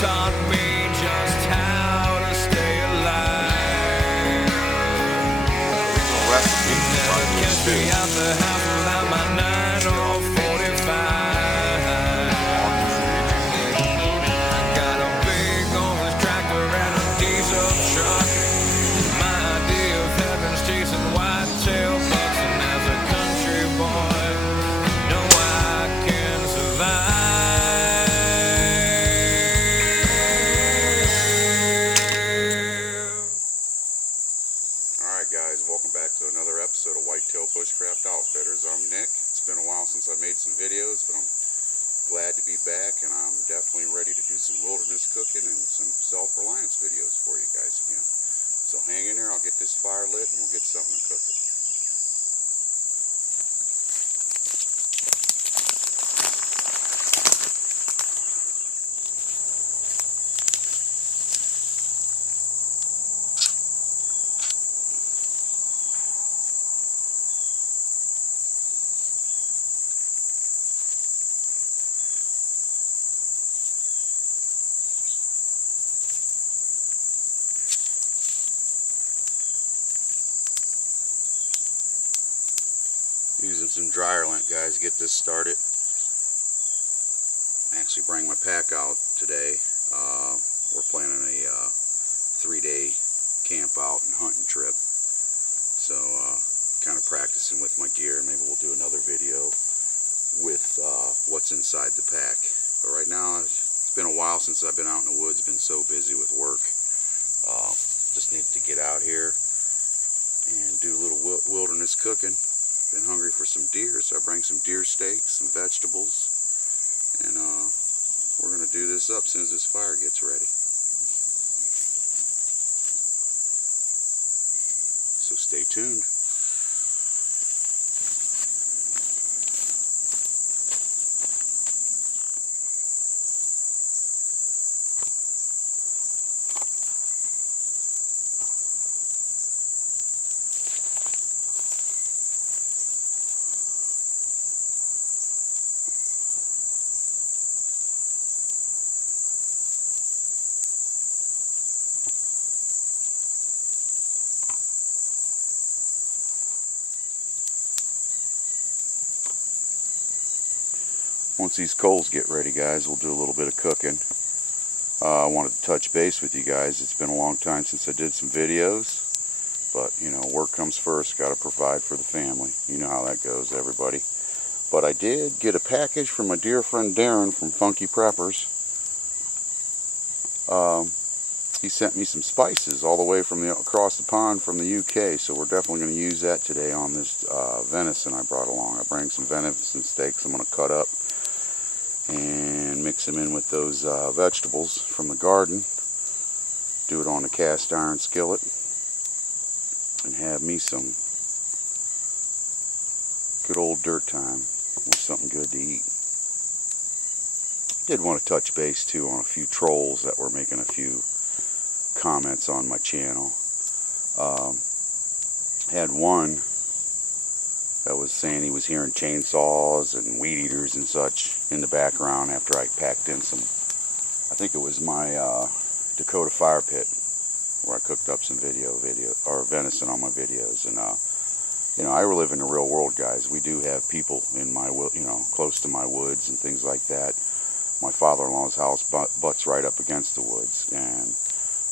taught me just how to stay alive. Never catch me out the house without my 9 or 45. I got a big orange tractor and a diesel truck. My idea of heaven's chasing whitetail bucks, and as a country boy, know I can survive. Alright guys, welcome back to another episode of Whitetail Bushcraft Outfitters. I'm Nick. It's been a while since I made some videos, but I'm glad to be back, and I'm definitely ready to do some wilderness cooking and some self-reliance videos for you guys again. So hang in there, I'll get this fire lit and we'll get something to cook. Using some dryer lint, guys, to get this started. Actually bring my pack out today. We're planning a 3-day camp out and hunting trip. So kind of practicing with my gear. Maybe we'll do another video with what's inside the pack. But right now, it's been a while since I've been out in the woods. Been so busy with work. Just need to get out here and do a little wilderness cooking. Been hungry for some deer, so I bring some deer steaks, some vegetables, and we're going to do this up as soon as this fire gets ready. So stay tuned. Once these coals get ready, guys, we'll do a little bit of cooking. I wanted to touch base with you guys. It's been a long time since I did some videos, but you know, work comes first. Got to provide for the family. You know how that goes, everybody. But I did get a package from my dear friend Darren from FunkyPreppers. He sent me some spices all the way from across the pond from the UK, so we're definitely going to use that today on this venison I brought along. I bring some venison steaks I'm going to cut up and mix them in with those vegetables from the garden. Do it on a cast iron skillet and have me some good old dirt time with something good to eat. Did want to touch base too on a few trolls that were making a few comments on my channel. Had one that was saying he was hearing chainsaws and weed eaters and such in the background after I packed in some, I think it was my Dakota fire pit where I cooked up some video or venison on my videos. And you know, I live in the real world, guys. We do have people in my, you know, close to my woods and things like that. My father-in-law's house butts right up against the woods, and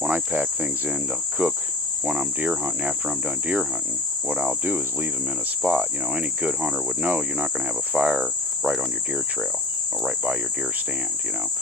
when I pack things in to cook when I'm deer hunting, after I'm done deer hunting, what I'll do is leave them in a spot. You know, any good hunter would know you're not going to have a fire right on your deer trail or right by your deer stand, you know.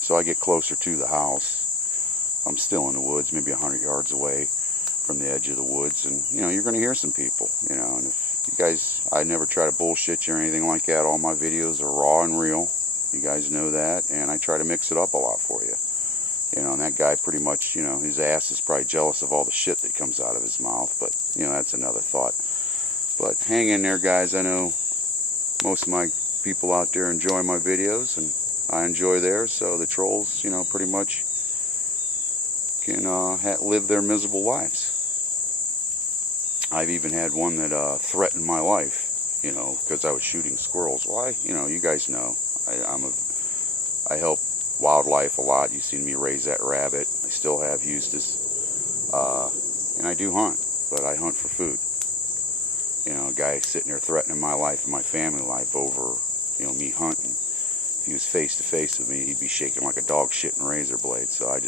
So I get closer to the house. I'm still in the woods, maybe 100 yards away from the edge of the woods, and, you know, you're going to hear some people, you know. And if you guys, I never try to bullshit you or anything like that. All my videos are raw and real. You guys know that, and I try to mix it up a lot for you. You know, and that guy pretty much, you know, his ass is probably jealous of all the shit that comes out of his mouth, but, you know, that's another thought. But hang in there, guys. I know most of my people out there enjoy my videos, and I enjoy theirs, so the trolls, you know, pretty much can live their miserable lives. I've even had one that threatened my life, you know, because I was shooting squirrels. Why? You know, you guys know. I help wildlife a lot. You've seen me raise that rabbit. I still have used this. And I do hunt, but I hunt for food. You know, a guy sitting there threatening my life and my family life over, you know, me hunting. If he was face to face with me, he'd be shaking like a dog shitting razor blade. So I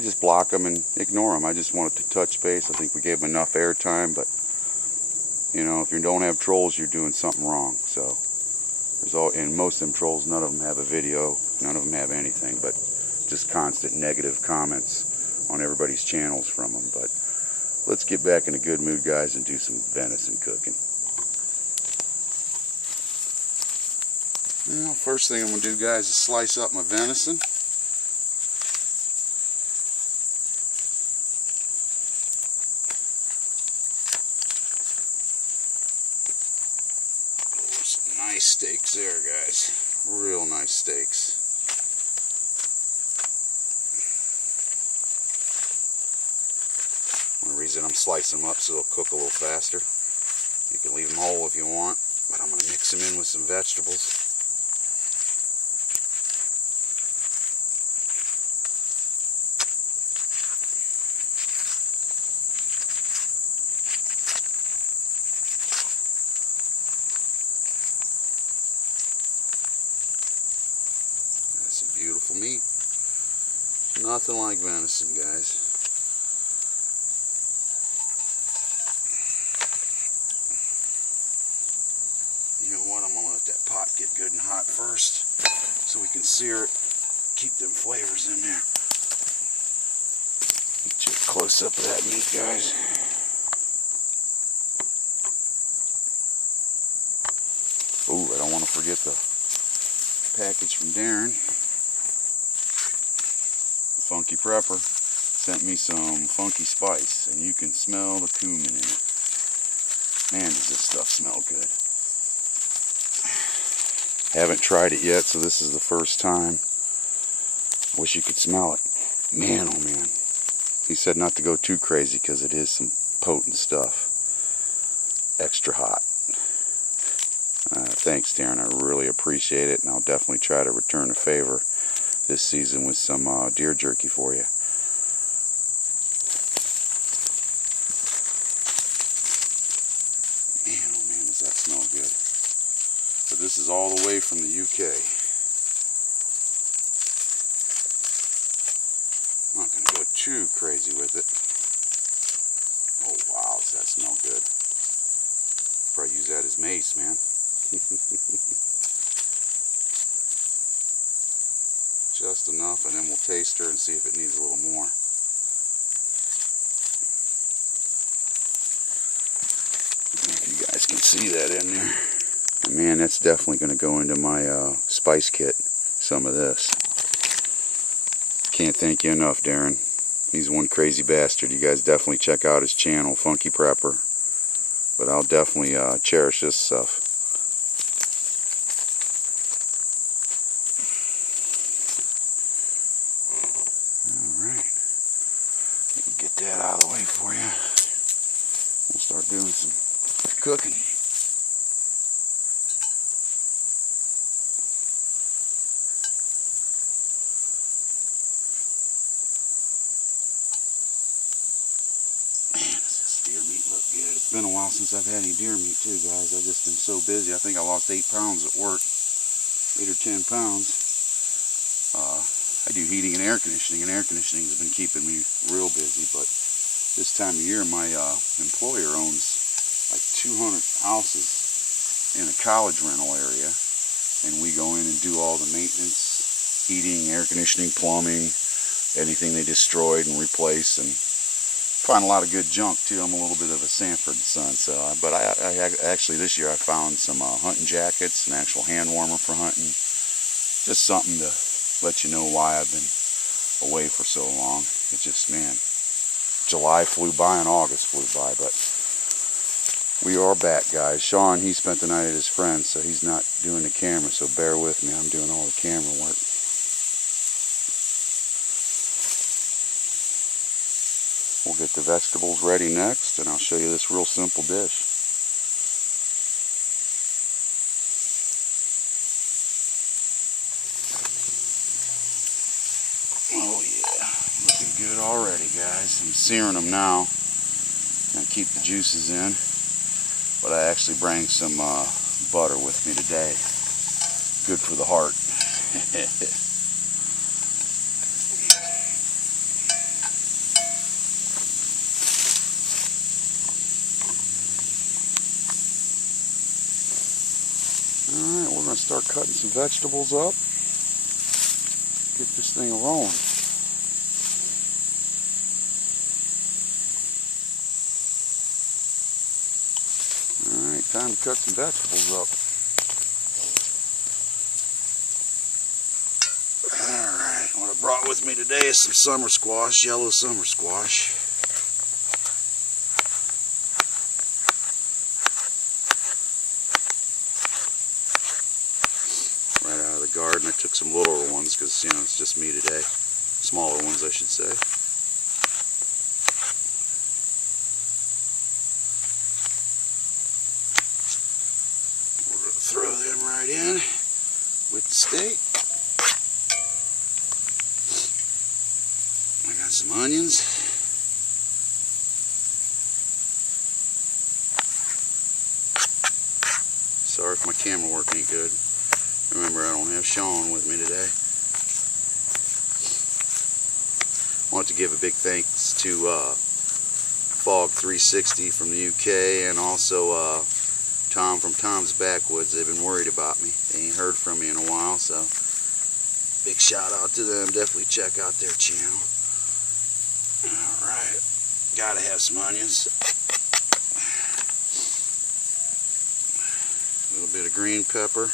just block him and ignore him. I just wanted to touch base. I think we gave him enough airtime, but you know, if you don't have trolls, you're doing something wrong. So there's and most of them trolls, none of them have a video, none of them have anything, but just constant negative comments on everybody's channels from them. But let's get back in a good mood, guys, and do some venison cooking. Well, first thing I'm going to do, guys, is slice up my venison. Some nice steaks there, guys. Real nice steaks. One reason I'm slicing them up so they'll cook a little faster. You can leave them whole if you want, but I'm going to mix them in with some vegetables. That's some beautiful meat. Nothing like venison, guys. You know what, I'm going to let that pot get good and hot first so we can sear it, keep them flavors in there. Get you a close up of that meat, guys. Oh, I don't want to forget the package from Darren. FunkyPrepper sent me some funky spice, and you can smell the cumin in it. Man, does this stuff smell good. Haven't tried it yet, so this is the first time. Wish you could smell it. Man, oh man. He said not to go too crazy because it is some potent stuff. Extra hot. Thanks, Darren. I really appreciate it, and I'll definitely try to return a favor this season with some deer jerky for you. Man, oh man, does that smell good. But this is all the way from the UK. I'm not going to go too crazy with it. Oh wow, does that smell good. Probably use that as mace, man. Just enough, and then we'll taste her and see if it needs a little more. If you guys can see that in there. And man, that's definitely going to go into my spice kit, some of this. Can't thank you enough, Darren. He's one crazy bastard. You guys definitely check out his channel, FunkyPrepper. But I'll definitely cherish this stuff. Alright. Get that out of the way for you. We'll start doing some cooking. It's been a while since I've had any deer meat too, guys. I've just been so busy. I think I lost 8 pounds at work. 8 or 10 pounds. I do heating and air conditioning has been keeping me real busy, but this time of year my employer owns like 200 houses in a college rental area, and we go in and do all the maintenance, heating, air conditioning, plumbing, anything they destroyed and replace, and find a lot of good junk too. I'm a little bit of a Sanford son, so but I actually this year I found some hunting jackets, an actual hand warmer for hunting, just something to let you know why I've been away for so long. It just, man, July flew by and August flew by, but we are back, guys. Sean, he spent the night at his friend's, so he's not doing the camera, so bear with me. I'm doing all the camera work. We'll get the vegetables ready next, and I'll show you this real simple dish. good already, guys. I'm searing them now. Gonna keep the juices in. But I actually bring some butter with me today. Good for the heart. Alright, we're going to start cutting some vegetables up. Get this thing rolling. Alright, time to cut some vegetables up. Alright, what I brought with me today is some summer squash, yellow summer squash. Right out of the garden. I took some littler ones because, you know, it's just me today. Smaller ones, I should say. We're going to throw them right in with the steak. I got some onions. Sorry if my camera work ain't good. Remember, I don't have Sean with me today. I want to give a big thanks to Fog360 from the UK and also Tom from Tomsbackwoods. They've been worried about me. They ain't heard from me in a while, so big shout out to them. Definitely check out their channel. Alright, gotta have some onions. A little bit of green pepper.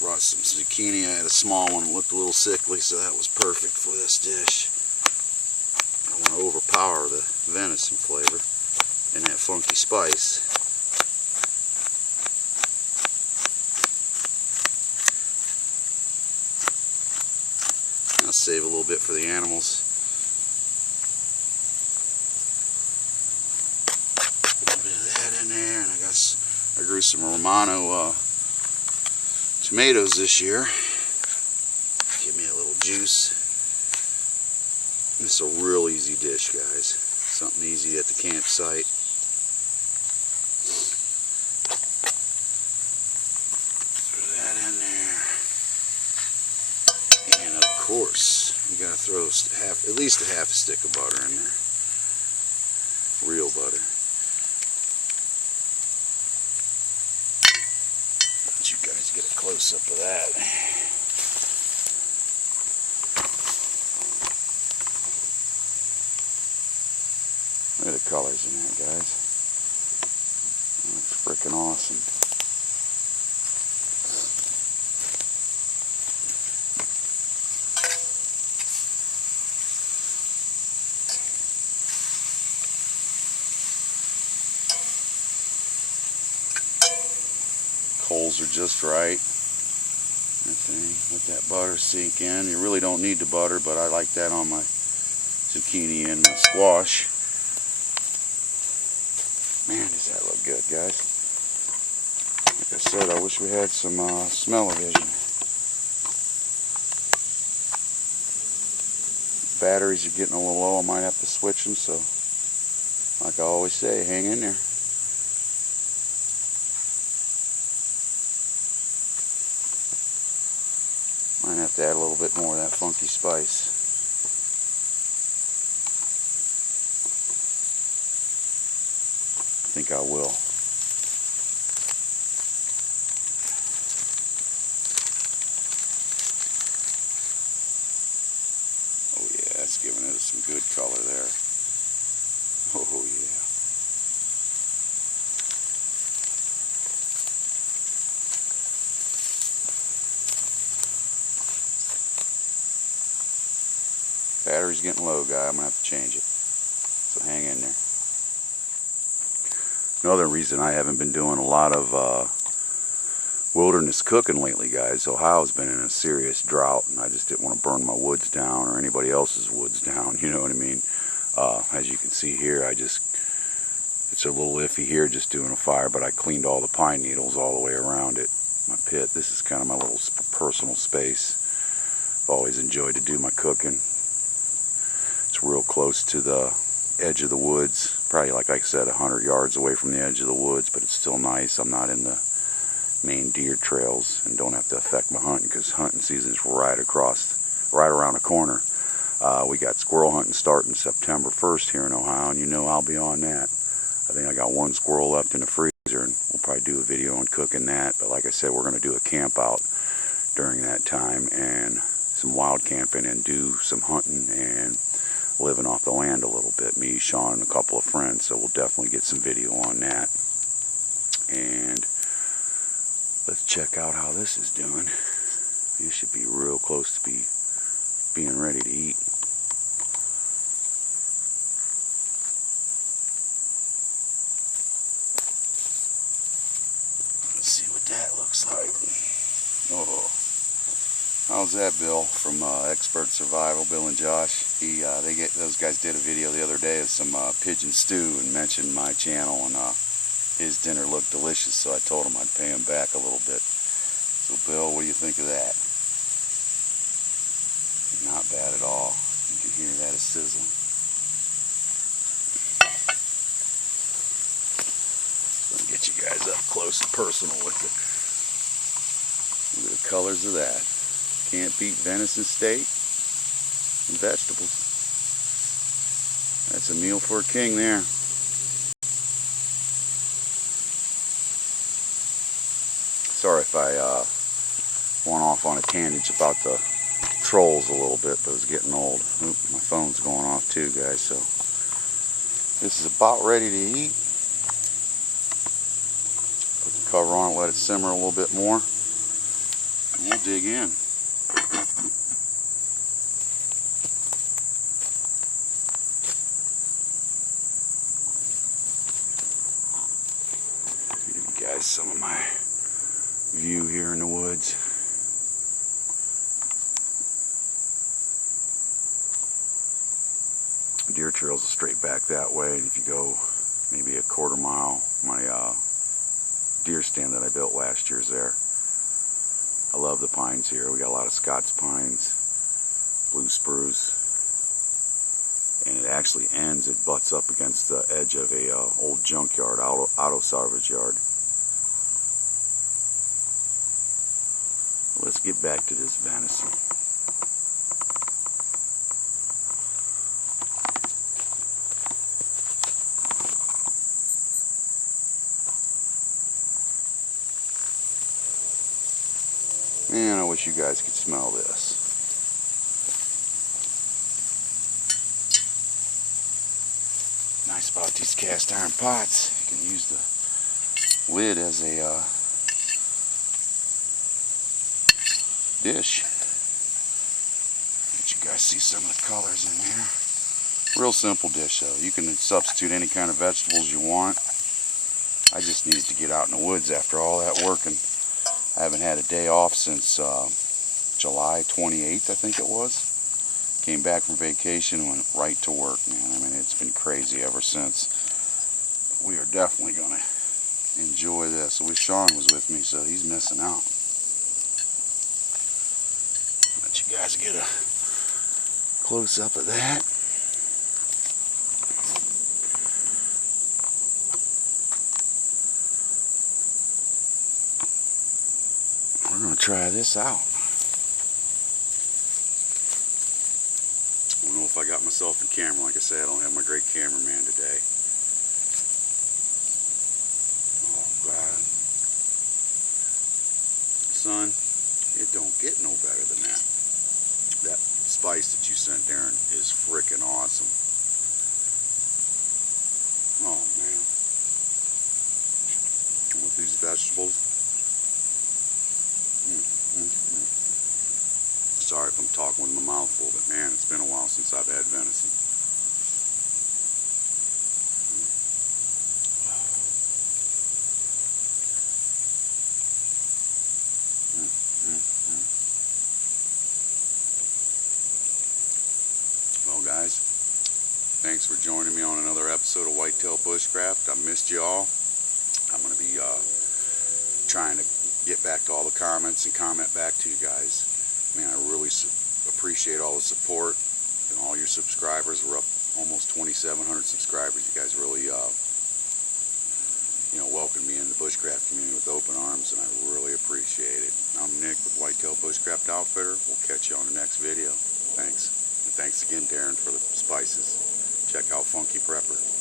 Brought some zucchini. I had a small one that looked a little sickly, so that was perfect for this dish. I don't want to overpower the venison flavor and that funky spice. I'll save a little bit for the animals. A little bit of that in there, and I grew some Romano tomatoes this year. Give me a little juice. This is a real easy dish, guys. Something easy at the campsite. Throw that in there. And of course, you gotta throw at least a half a stick of butter in there. Real butter. You guys get a close up of that. Look at the colors in that, guys. That's freaking awesome. Coals are just right. That thing, let that butter sink in. You really don't need the butter, but I like that on my zucchini and my squash. Man, does that look good, guys. Like I said, I wish we had some smell-o-vision. Batteries are getting a little low. I might have to switch them, so like I always say, hang in there. Might have to add a little bit more of that funky spice. I think I will. Oh yeah, that's giving it some good color there. Oh yeah. Battery's getting low, guy. I'm going to have to change it. So hang in there. Another reason I haven't been doing a lot of wilderness cooking lately, guys. Ohio's been in a serious drought, and I just didn't want to burn my woods down or anybody else's woods down, you know what I mean? As you can see here, it's a little iffy here just doing a fire, but I cleaned all the pine needles all the way around it, my pit. This is kind of my little personal space. I've always enjoyed to do my cooking. It's real close to the edge of the woods, probably, like I said, 100 yards away from the edge of the woods, but it's still nice. I'm not in the main deer trails and don't have to affect my hunting, because hunting season is right around the corner. We got squirrel hunting starting September 1st here in Ohio, and you know I'll be on that. I think I got one squirrel left in the freezer, and we'll probably do a video on cooking that. But like I said, we're going to do a camp out during that time, and some wild camping, and do some hunting and living off the land a little bit. Me, Sean, and a couple of friends, so we'll definitely get some video on that. And let's check out how this is doing. This should be real close to being ready to eat. Let's see what that looks like. Oh, how's that, Bill from ExpertSurvival? Bill and Josh. Those guys did a video the other day of some pigeon stew and mentioned my channel, and his dinner looked delicious, so I told him I'd pay him back a little bit. So Bill, what do you think of that? Not bad at all. You can hear that is sizzling. So I'll get you guys up close and personal with it. Look at the colors of that. Can't beat venison steak and vegetables. That's a meal for a king there. Sorry if I went off on a tangent about the trolls a little bit, but it was getting old. Oop, my phone's going off too, guys. So this is about ready to eat. Put the cover on it, let it simmer a little bit more, and we'll dig in. Give you guys some of my view here in the woods. Deer trails are straight back that way, and if you go maybe a quarter mile, my deer stand that I built last year's there. I love the pines here. We got a lot of Scots pines, blue spruce, and it actually ends, it butts up against the edge of a old junkyard, auto salvage yard. Let's get back to this venison. Man, I wish you guys could smell this. Nice about these cast iron pots, you can use the lid as a dish. Let you guys see some of the colors in there. Real simple dish though. You can substitute any kind of vegetables you want. I just needed to get out in the woods after all that work, and I haven't had a day off since July 28th, I think it was. Came back from vacation and went right to work, man. I mean, it's been crazy ever since. We are definitely going to enjoy this. I wish Sean was with me, so he's missing out. Let you guys get a close-up of that. We're going to try this out. I don't know if I got myself in camera. Like I said, I don't have my great cameraman today. Oh, God. Son, it don't get no better than that. That spice that you sent, Darren, is freaking awesome. Oh, man. And with these vegetables. Sorry if I'm talking with my mouth full, but man, it's been a while since I've had venison. Thanks for joining me on another episode of Whitetail Bushcraft. I missed you all. I'm going to be trying to get back to all the comments and comment back to you guys. Man, I really appreciate all the support and all your subscribers. We're up almost 2,700 subscribers. You guys really welcomed me in the bushcraft community with open arms, and I really appreciate it. I'm Nick with Whitetail Bushcraft Outfitter. We'll catch you on the next video. Thanks. And thanks again, Darren, for the spices. Check out FunkyPrepper.